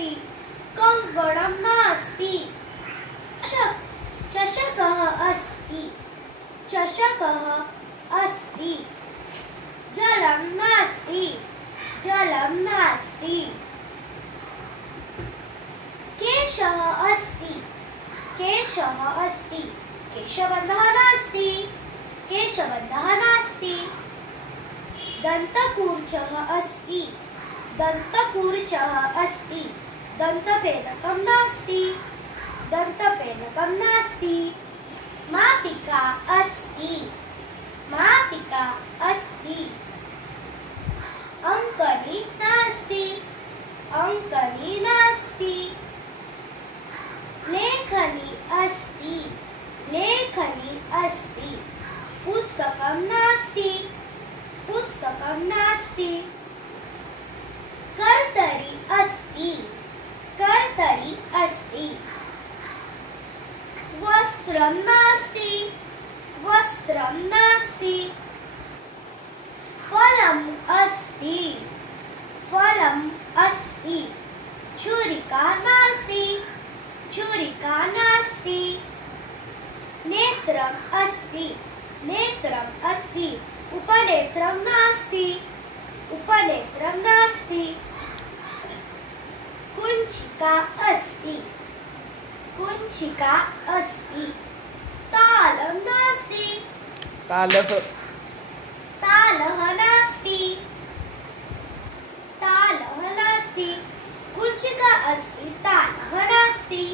नास्ति कंकणं नास्ति चषकः अस्ति चषकः अस्ति जलं नास्ति जलं नास्ति केशः अस्ति केशः अस्ति केशबन्धः नास्ति केशबन्धः नास्ति दन्तकूर्चः अस्ति दन्तकूर्चः अस्ति दन्तफेनकं नास्ति दन्तफेनकं नास्ति मापिका अस्ति मापिका अस्ति अंकनी नास्ति अंकनी नास्ति लेखनी अस्ति लेखनी अस्ति पुस्तकं नास्ति पुस्तकं नास्ति कर्तरी अस्ति कर्तरी अस्ति वस्त्रं नास्ति वस्त्रं नास्ति फलम् अस्ति फलम् अस्ति छुरिका नास्ति छुरिका नास्ति नेत्रम् अस्ति नेत्रम् अस्ति उपनेत्रं नास्ति उपनेत्रं नास्ति कुञ्चिका अस्ति कुञ्चिका अस्ति तालं नास्ति तालः तालः नास्ति तालः नास्ति कुञ्चिका अस्ति तालः नास्ति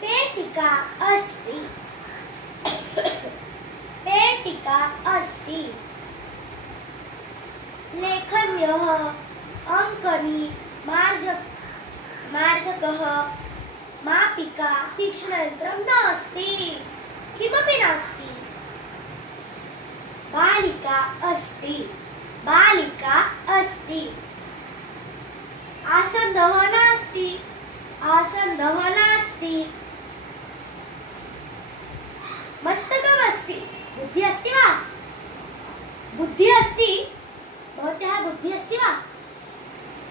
पेटिका अस्ति पेटिका अस्ति लेखन्यः अंकनी मार्जकः मापिका तीक्ष्णयन्त्रं नास्ति किमपि नास्ति बालिका अस्ति बालिका अस्ति आसन्दः नास्ति आसन्दः नास्ति मस्तकम् अस्ति बुद्धिः अस्ति वा बुद्धिः अस्ति भवत्याः बुद्धिः अस्ति वा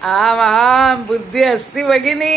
आम् आम् बुद्धिः अस्ति भगिनी।